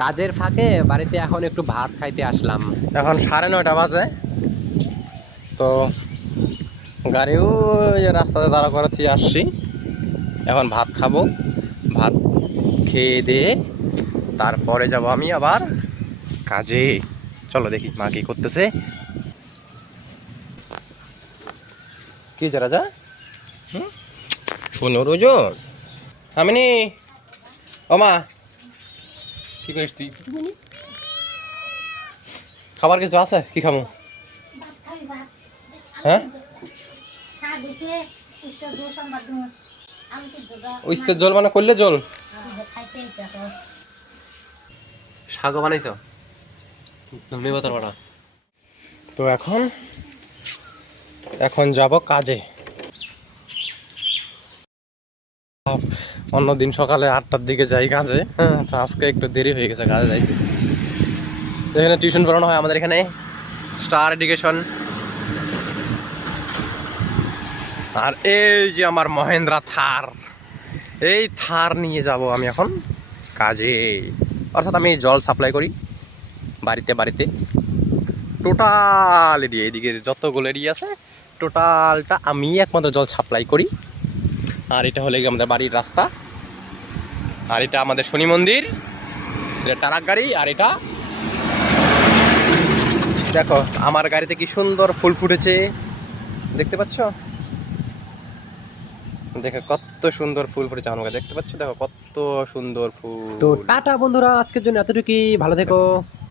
কাজের ফাঁকে বাড়িতে এখন একটু ভাত খাইতে আসলাম। এখন 9:30 বাজে। তো গাড়িও রাস্তাতে দাঁড়া করাতে আসছি। এখন ভাত খাবো, ভাত খেয়ে দিয়ে তারপরে যাব আমি আবার কাজে। চলো দেখি মা কি করতেছে। কি যা রাজা? শোনো রোজো, আমিনি ও মা, কি করিস তুই? খাবার কিছু আছে? কি খাবো? হ্যাঁ, উস্তের জল মানে করলে জল শাকও বানাইছ? ধন্যবাদ বাড়া। তো এখন যাব কাজে। অন্যদিন সকালে 8টার দিকে যাই কাজে, হ্যাঁ, তো আজকে একটু দেরি হয়ে গেছে কাজে যাইতে। এখানে টিউশন পড়ানো হয় আমাদের এখানে, স্টার এডুকেশন। আর এই যে আমার মহেন্দ্রা থার, এই থার নিয়ে যাব আমি এখন কাজে। অর্থাৎ আমি জল সাপ্লাই করি বাড়িতে বাড়িতে, টোটাল এরিয়া, এদিকে যতগুলো এরিয়া আছে টোটালটা আমি একমাত্র জল সাপ্লাই করি। আর এটা হলে আমাদের বাড়ির রাস্তা, আর এটা আমাদের শনি মন্দির, এটা ট্রাক গাড়ি। আর এটা দেখো আমার গাড়িতে কি সুন্দর ফুল ফুটেছে, দেখতে পাচ্ছ? দেখো কত সুন্দর ফুল ফুটেছে আমার গায়ে, দেখতে পাচ্ছ? দেখো কত সুন্দর ফুল। তো টাটা বন্ধুরা, আজকের জন্য এতটুকুই, ভালো থেকো।